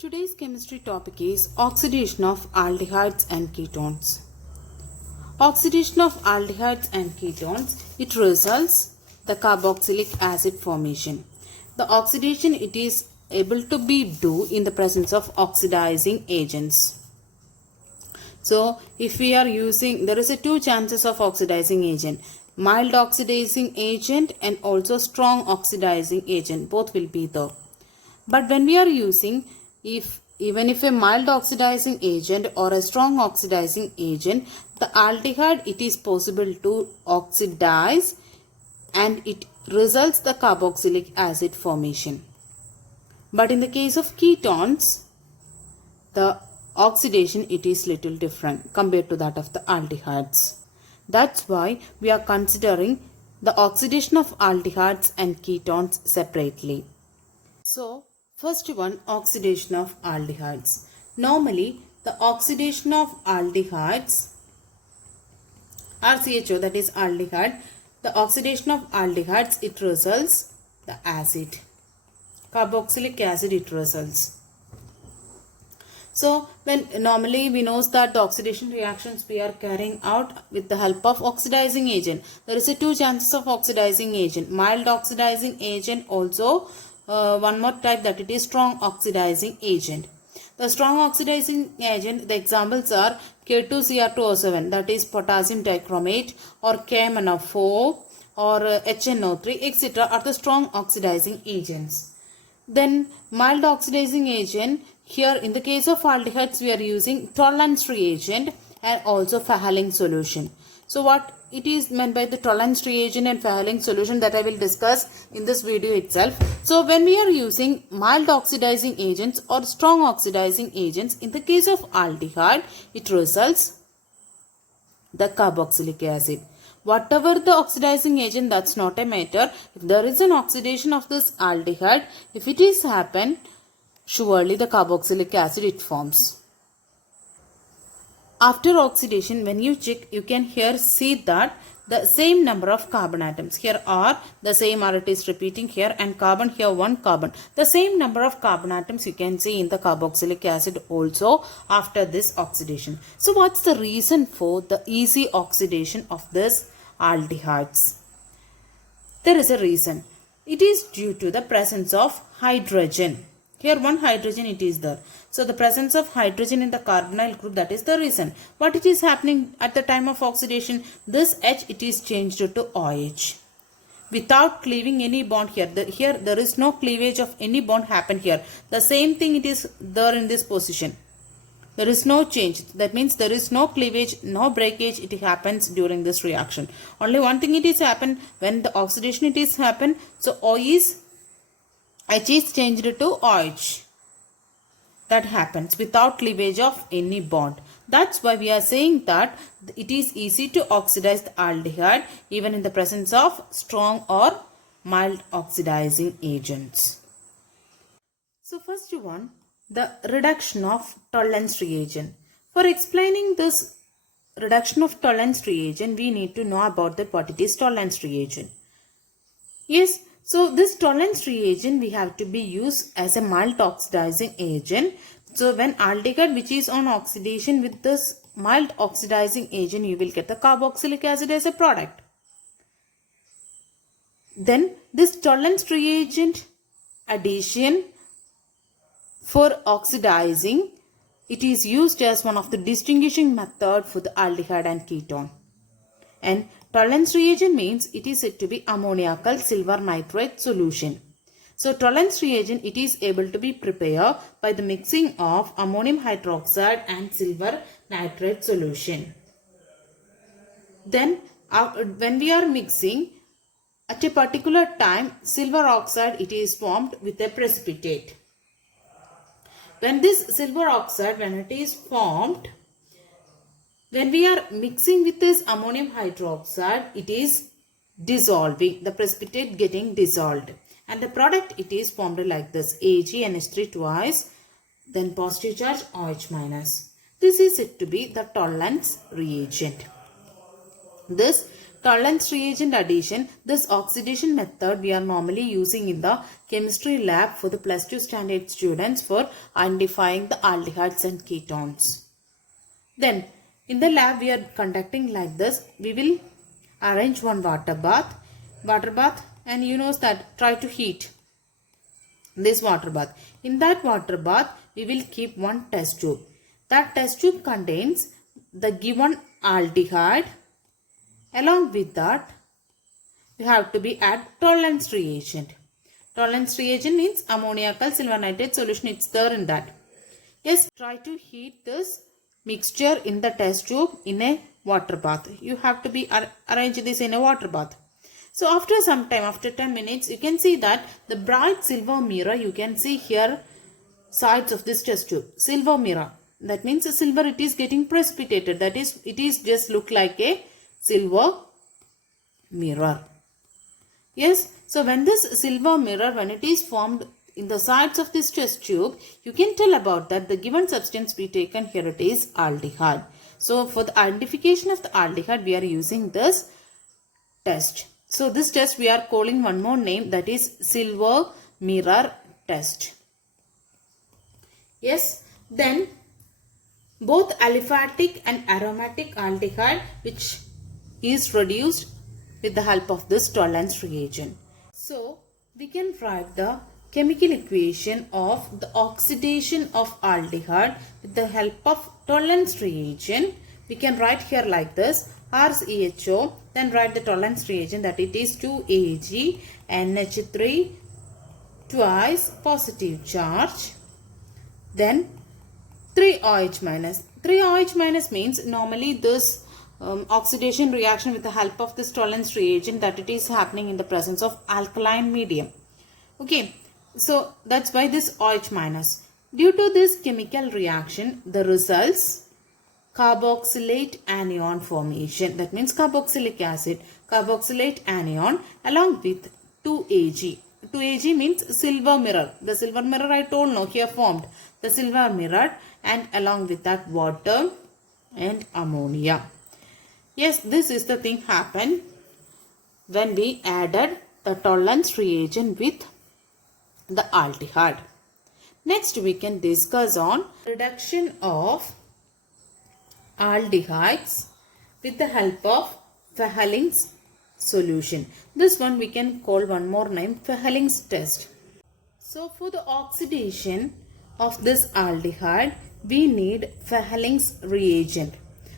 Today's chemistry topic is oxidation of aldehydes and ketones. Oxidation of aldehydes and ketones, it results the carboxylic acid formation. The oxidation it is able to be do in the presence of oxidizing agents. So if we are using, there is a two chances of oxidizing agent. Mild oxidizing agent and also strong oxidizing agent, both will be there. But when we are using, even if a mild oxidizing agent or a strong oxidizing agent, the aldehyde it is possible to oxidize and it results the carboxylic acid formation. But in the case of ketones, the oxidation it is little different compared to that of the aldehydes. That's why we are considering the oxidation of aldehydes and ketones separately. So, first one, oxidation of aldehydes. Normally, the oxidation of aldehydes, RCHO, that is aldehyde, the oxidation of aldehydes, it results the acid. Carboxylic acid, it results. So, when normally we know that the oxidation reactions we are carrying out with the help of oxidizing agent. There is a two chances of oxidizing agent. Mild oxidizing agent, also one more type, that it is strong oxidizing agent. The strong oxidizing agent, the examples are K2Cr2O7, that is potassium dichromate, or KMnO4 or HNO3, etc. are the strong oxidizing agents. Then mild oxidizing agent, here in the case of aldehydes we are using Tollens reagent and also Verhelling solution. So what it is meant by the Tollens reagent and Verhelling solution, that I will discuss in this video itself. So when we are using mild oxidizing agents or strong oxidizing agents, in the case of aldehyde it results the carboxylic acid. Whatever the oxidizing agent, that's not a matter. If there is an oxidation of this aldehyde, if it is happen, surely the carboxylic acid it forms. After oxidation, when you check, you can here see that the same number of carbon atoms. Here are the same, or it is repeating here, and carbon here, one carbon. The same number of carbon atoms you can see in the carboxylic acid also after this oxidation. So what's the reason for the easy oxidation of this aldehydes? There is a reason. It is due to the presence of hydrogen. Here one hydrogen it is there. So the presence of hydrogen in the carbonyl group, that is the reason. What it is happening at the time of oxidation? This H it is changed to OH. Without cleaving any bond here. Here there is no cleavage of any bond happen here. The same thing it is there in this position. There is no change. That means there is no cleavage, no breakage it happens during this reaction. Only one thing it is happen when the oxidation it is happen. So H is changed to OH. That happens without cleavage of any bond. That's why we are saying that it is easy to oxidize the aldehyde even in the presence of strong or mild oxidizing agents. So first one, the reduction of Tollens reagent. For explaining this reduction of Tollens reagent, we need to know about what it is Tollens reagent. Yes. So this Tollens reagent we have to be used as a mild oxidizing agent. So when aldehyde which is on oxidation with this mild oxidizing agent, you will get the carboxylic acid as a product. Then this Tollens reagent addition for oxidizing, it is used as one of the distinguishing method for the aldehyde and ketone. And Tollens reagent means it is said to be ammoniacal silver nitrate solution. So Tollens reagent it is able to be prepared by the mixing of ammonium hydroxide and silver nitrate solution. Then when we are mixing at a particular time, silver oxide it is formed with a precipitate. When this silver oxide, when it is formed, when we are mixing with this ammonium hydroxide, it is dissolving, the precipitate getting dissolved. And the product, it is formed like this, AgNH3 twice, then positive charge OH minus. This is said to be the Tollens reagent. This tolerance reagent addition, this oxidation method we are normally using in the chemistry lab for the plus 2 standard students for identifying the aldehydes and ketones. Then in the lab we are conducting like this. We will arrange one water bath, and you know that try to heat this water bath. In that water bath we will keep one test tube. That test tube contains the given aldehyde. Along with that, you have to be add tolerance reagent. Tolerance reagent means ammoniacal silver nitrate solution. It's there in that. Yes, try to heat this mixture in the test tube in a water bath. You have to be arrange this in a water bath. So after some time, after 10 minutes, you can see that the bright silver mirror, you can see here sides of this test tube. Silver mirror. That means the silver, it is getting precipitated. That is, it is just look like a silver mirror. Yes, so when this silver mirror, when it is formed in the sides of this test tube, you can tell about that the given substance we taken here, it is aldehyde. So for the identification of the aldehyde, we are using this test. So this test we are calling one more name, that is silver mirror test. Yes, then both aliphatic and aromatic aldehyde which is reduced with the help of this tolerance reagent. So we can write the chemical equation of the oxidation of aldehyde with the help of tolerance reagent. We can write here like this: RCHO, then write the tolerance reagent, that it is 2Ag NH3 twice positive charge, then 3OH minus. 3OH minus means normally this oxidation reaction with the help of this tolerance reagent, that it is happening in the presence of alkaline medium. Okay, so that's why this OH minus. Due to this chemical reaction, the results carboxylate anion formation. That means carboxylic acid, carboxylate anion along with 2Ag. 2Ag means silver mirror. The silver mirror I told no here formed. The silver mirror, and along with that water and ammonia. Yes, this is the thing happened when we added the tolerance reagent with the aldehyde. Next we can discuss on reduction of aldehydes with the help of Fehling's solution. This one we can call one more name, Fehling's test. So for the oxidation of this aldehyde, we need Fehling's reagent.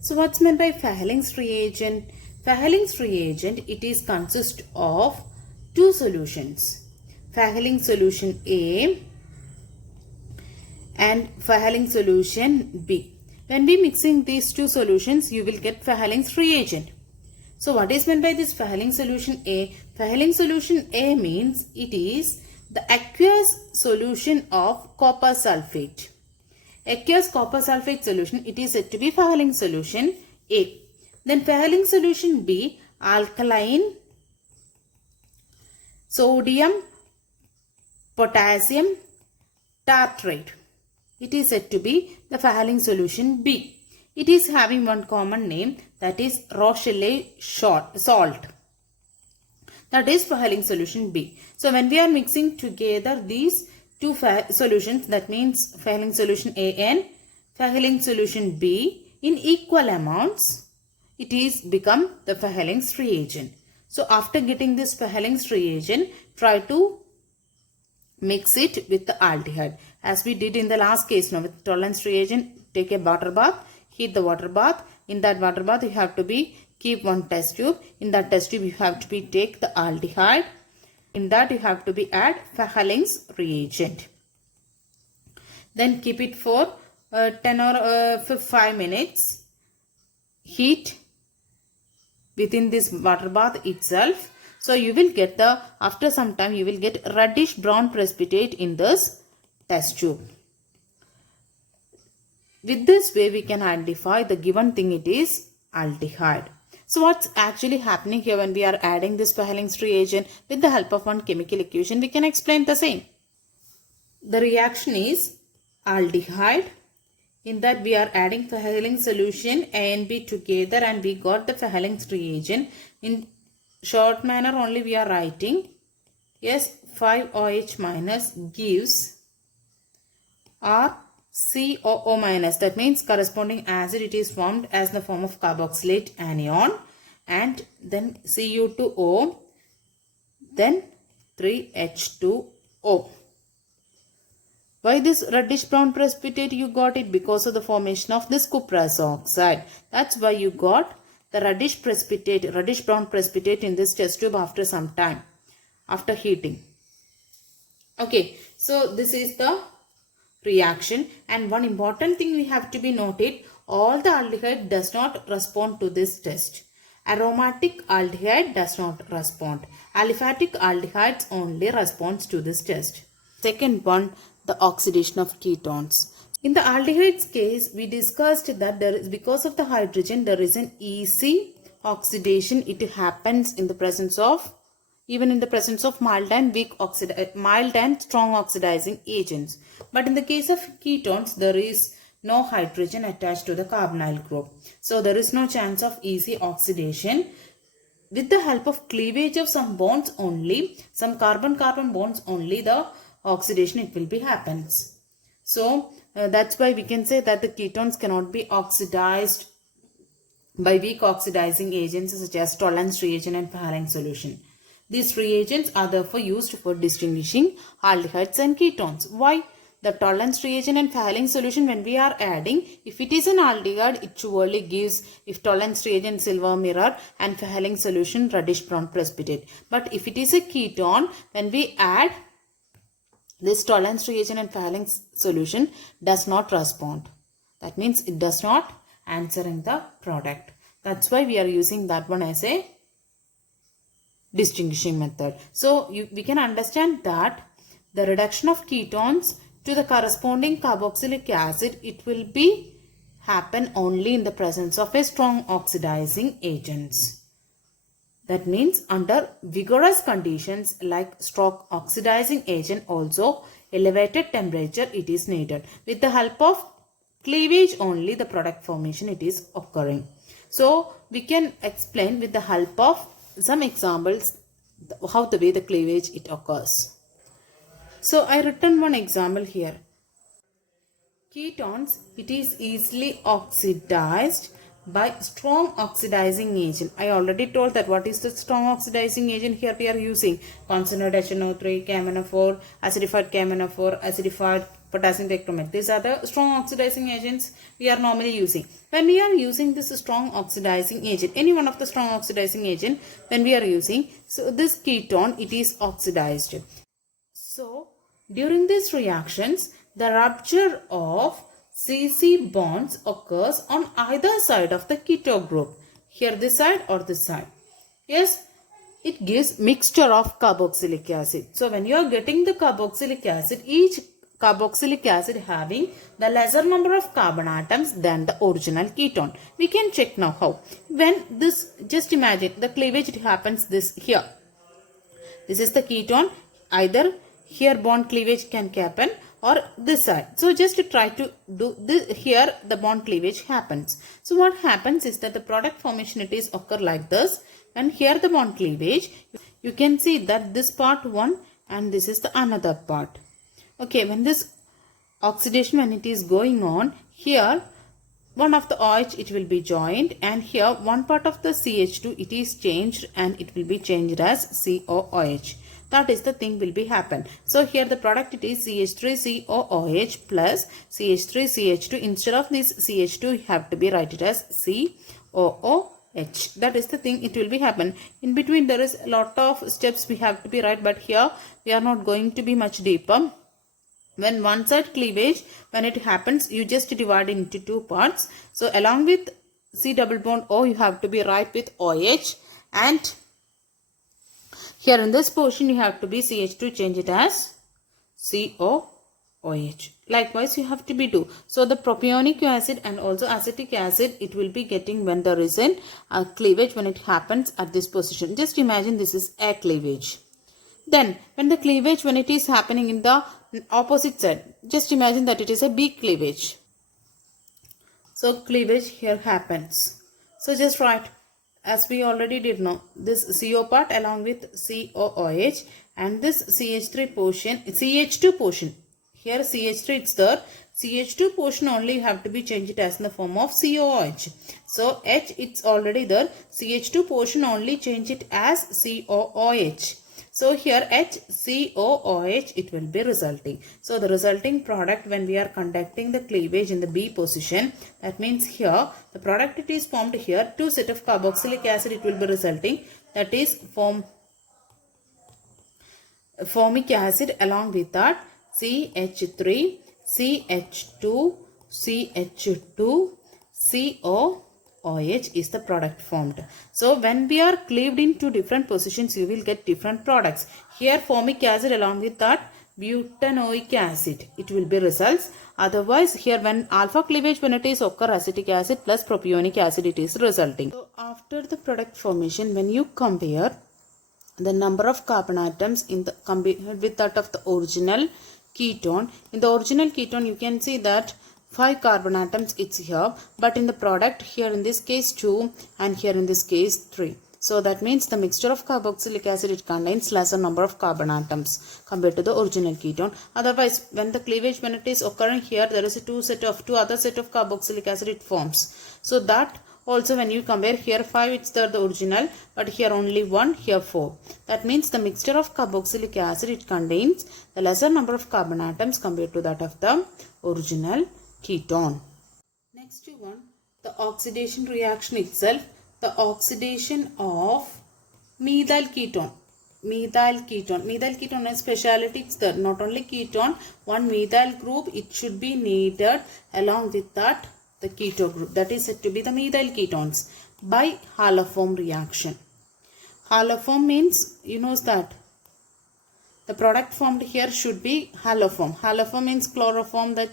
So what's meant by Fehling's reagent? Fehling's reagent, it is consist of two solutions, Fehling solution A and Fehling solution B. When we mixing these two solutions, you will get Fehling's reagent. So what is meant by this Fehling solution A? Fehling solution A means it is the aqueous solution of copper sulfate. Aqueous copper sulfate solution, it is said to be Fehling solution A. Then Fehling solution B, alkaline sodium potassium tartrate. It is said to be the Fehling solution B. It is having one common name, that is Rochelle salt. That is Fehling solution B. So when we are mixing together these two solutions, that means Fehling solution A and Fehling solution B in equal amounts, it is become the Fehling's reagent. So after getting this Fehling's reagent, try to mix it with the aldehyde. As we did in the last case now with tolerance reagent, take a water bath, heat the water bath. In that water bath you have to be keep one test tube. In that test tube you have to be take the aldehyde. In that you have to be add Fehling's reagent. Then keep it for 10 or 5 minutes. Heat within this water bath itself. So you will get the, after some time you will get reddish brown precipitate in this test tube. With this way we can identify the given thing, it is aldehyde. So what's actually happening here when we are adding this Fehling's reagent with the help of one chemical equation, we can explain the same. The reaction is aldehyde In that we are adding Verhelling solution A and B together and we got the Verhelling's reagent. In short manner only we are writing. Yes, 5OH minus gives RCOO minus. That means corresponding acid it is formed as the form of carboxylate anion and then Cu2O, then 3H2O. Why this reddish brown precipitate you got it? Because of the formation of this cuprous oxide. That's why you got the reddish brown precipitate in this test tube after some time, after heating. Okay, so this is the reaction, and one important thing we have to be noted, all the aldehyde does not respond to this test. Aromatic aldehyde does not respond. Aliphatic aldehydes only responds to this test. Second one, the oxidation of ketones. In the aldehydes case, we discussed that there is, because of the hydrogen, there is an easy oxidation. It happens in the presence of, even in the presence of mild and strong oxidizing agents. But in the case of ketones, there is no hydrogen attached to the carbonyl group. So there is no chance of easy oxidation. With the help of cleavage of some bonds only, some carbon-carbon bonds only, the oxidation it will be happens. So that's why we can say that the ketones cannot be oxidized by weak oxidizing agents such as Tollens reagent and Verhelling solution. These reagents are therefore used for distinguishing aldehydes and ketones. Why? The Tollens reagent and Verhelling solution, when we are adding, if it is an aldehyde, it surely gives, if Tollens reagent silver mirror and Verhelling solution reddish brown precipitate. But if it is a ketone, when we add this Tollens reagent and Verhelling solution does not respond. That means it does not answer in the product. That's why we are using that one as a distinguishing method. So we can understand that the reduction of ketones to the corresponding carboxylic acid, it will be happen only in the presence of a strong oxidizing agents. That means under vigorous conditions like strong oxidizing agent, also elevated temperature it is needed. With the help of cleavage only the product formation it is occurring. So we can explain with the help of some examples how the way the cleavage it occurs. So I written one example here. Ketones, it is easily oxidized by strong oxidizing agent. I already told that what is the strong oxidizing agent. Here we are using concentrated HNO3, KMnO4, acidified KMnO4, acidified potassium tetrachromate. These are the strong oxidizing agents we are normally using. When we are using this strong oxidizing agent, any one of the strong oxidizing agent, when we are using, so this ketone, it is oxidized. So during these reactions, the rupture of CC bonds occurs on either side of the keto group. Here this side or this side. Yes, it gives mixture of carboxylic acid. So when you are getting the carboxylic acid, each carboxylic acid having the lesser number of carbon atoms than the original ketone. We can check now how. When this, just imagine the cleavage it happens this here. This is the ketone. Either here bond cleavage can happen or this side. So just to try to do this, here the bond cleavage happens. So what happens is that the product formation it is occur like this, and here the bond cleavage, you can see that this part one and this is the another part. Okay, when this oxidation when it is going on, here one of the OH it will be joined, and here one part of the CH2 it is changed and it will be changed as COOH. That is the thing will be happen. So here the product it is CH3COOH plus CH3CH2. Instead of this CH2 you have to be write it as COOH. That is the thing it will be happen. In between there is a lot of steps we have to be write, but here we are not going to be much deeper. When one side cleavage, when it happens, you just divide into two parts. So along with C double bond O, you have to be write with OH, and here in this portion you have to be CH2 change it as COOH. Likewise you have to be do. So the propionic acid and also acetic acid it will be getting when there is a cleavage when it happens at this position. Just imagine this is A cleavage. Then when the cleavage when it is happening in the opposite side, just imagine that it is a B cleavage. So cleavage here happens. So just write, as we already did know, this CO part along with COOH and this CH3 portion, CH2 portion. Here CH3 it's there. CH2 portion only have to be changed as in the form of COOH. So H it's already there. CH2 portion only change it as COOH. So here HCOOH it will be resulting. So the resulting product when we are conducting the cleavage in the B position, that means here the product it is formed here, 2 set of carboxylic acid it will be resulting, that is formic acid along with that CH3, CH2, CH2, COOH is the product formed. So when we are cleaved into different positions, you will get different products. Here formic acid along with that butanoic acid, it will be results. Otherwise here when alpha cleavage when it is occur, acetic acid plus propionic acid it is resulting. So after the product formation, when you compare the number of carbon atoms in the compared with that of the original ketone, in the original ketone you can see that 5 carbon atoms it's here, but in the product here in this case 2 and here in this case 3. So that means the mixture of carboxylic acid it contains lesser number of carbon atoms compared to the original ketone. Otherwise when the cleavage when it is occurring here, there is a two other set of carboxylic acid it forms. So that also when you compare, here 5 it's there the original, but here only 1, here 4. That means the mixture of carboxylic acid it contains the lesser number of carbon atoms compared to that of the original ketone. Next one, the oxidation reaction itself, the oxidation of methyl ketone. Methyl ketone is speciality, it's there. Not only ketone, one methyl group it should be needed along with that the keto group, that is said to be the methyl ketones by haloform reaction. Haloform means you know that the product formed here should be haloform. Haloform means chloroform, that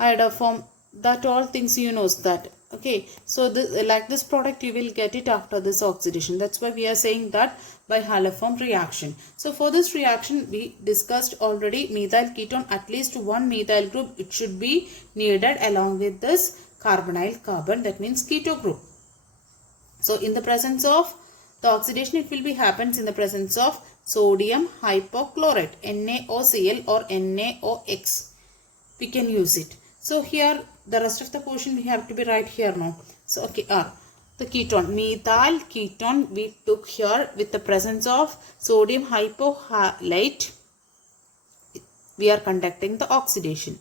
iodoform, that all things you know that. Okay, so like this product you will get it after this oxidation. That's why we are saying that by haloform reaction. So for this reaction we discussed already, methyl ketone, at least one methyl group it should be needed along with this carbonyl carbon, that means keto group. So in the presence of the oxidation it will be happens in the presence of sodium hypochlorite, NaOCl or NaOX. We can use it. So here the rest of the portion we have to be right here now. So okay, the ketone, methyl ketone we took here with the presence of sodium hypochlorite. We are conducting the oxidation.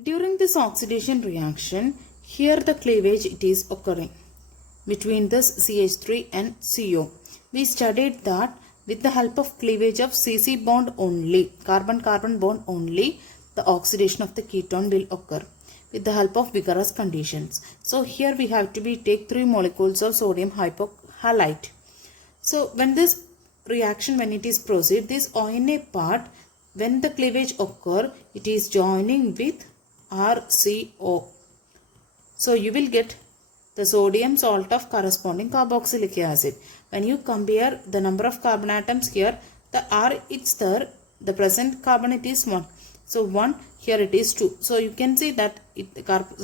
During this oxidation reaction, here the cleavage it is occurring between this CH3 and CO. We studied that with the help of cleavage of CC bond only, carbon-carbon bond only, the oxidation of the ketone will occur with the help of vigorous conditions. So here we have to be take 3 molecules of sodium hypochlorite. So when this reaction when it is proceed, this ONA part when the cleavage occur, it is joining with RCO. So you will get the sodium salt of corresponding carboxylic acid. When you compare the number of carbon atoms here, the R it's there, the present carbon it is 1. So 1, here it is 2. So you can see that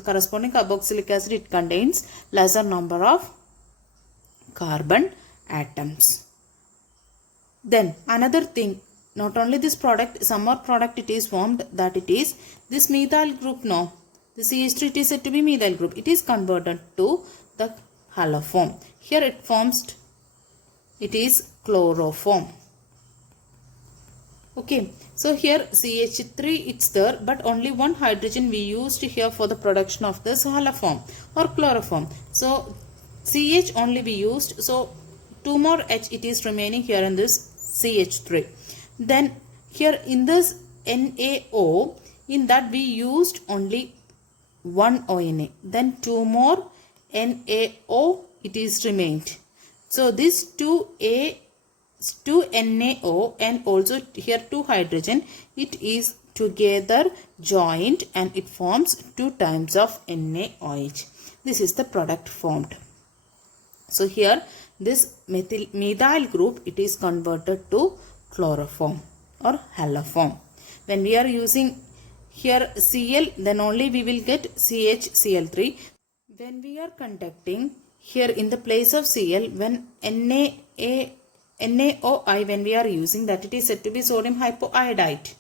corresponding carboxylic acid it contains lesser number of carbon atoms. Then another thing, not only this product, some more product it is formed, that it is this methyl group now. The CH3 it is said to be methyl group. It is converted to the haloform. Here it forms, it is chloroform. Okay, so here CH3 it's there, but only one hydrogen we used here for the production of this haloform or chloroform. So CH only we used, so 2 more H it is remaining here in this CH3. Then here in this NaO, in that we used only 1 ONA, then 2 more NaO it is remained. So this 2 NaO and also here 2 hydrogen, it is together joined and it forms 2 times of NaOH. This is the product formed. So here this methyl group it is converted to chloroform or haloform. When we are using here Cl, then only we will get CHCl3. When we are conducting, here in the place of Cl, when NaOI when we are using, that it is said to be sodium hypoiodide.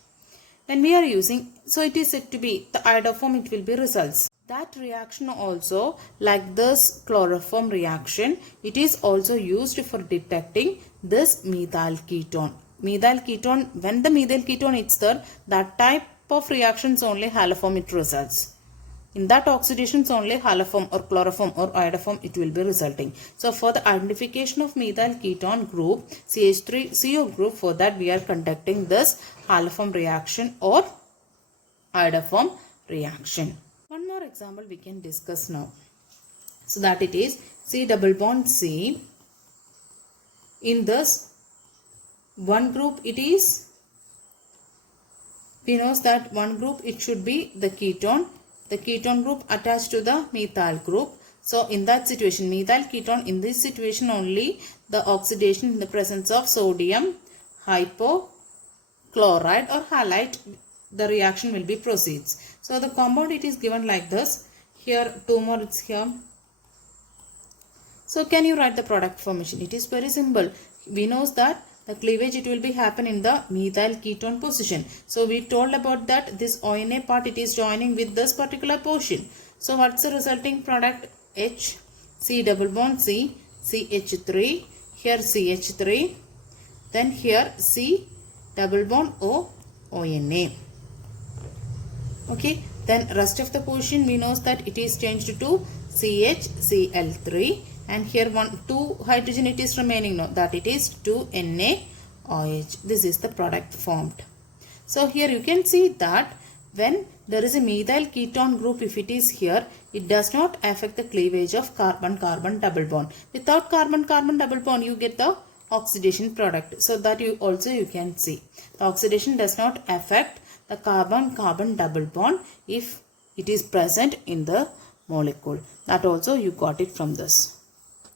When we are using, so it is said to be the iodoform, it will be results. That reaction also, like this chloroform reaction, it is also used for detecting this methyl ketone. Methyl ketone, when the methyl ketone is there, that type of reactions only haloform it results. In that oxidations only haloform or chloroform or iodoform it will be resulting. So for the identification of methyl ketone group CH3CO group, for that we are conducting this haloform reaction or iodoform reaction. One more example we can discuss now. So that it is C double bond C. In this one group it is, we know that one group it should be the ketone group attached to the methyl group. So in that situation, methyl ketone, in this situation only the oxidation in the presence of sodium hypochlorite or halide, the reaction will be proceeds. So the compound it is given like this. Here two more it's here. So can you write the product formation? It is very simple. We know that the cleavage it will be happen in the methyl ketone position. So we told about that this ONA part it is joining with this particular portion. So what's the resulting product? H, C double bond C, CH3, here CH3, then here C double bond O, ONA. Okay, then rest of the portion we know that it is changed to CHCl3. And here two hydrogen it is remaining now, that it is 2NaOH. This is the product formed. So here you can see that when there is a methyl ketone group, if it is here, it does not affect the cleavage of carbon-carbon double bond. Without carbon-carbon double bond, you get the oxidation product. So that you can see. The oxidation does not affect the carbon-carbon double bond if it is present in the molecule. That also you got it from this.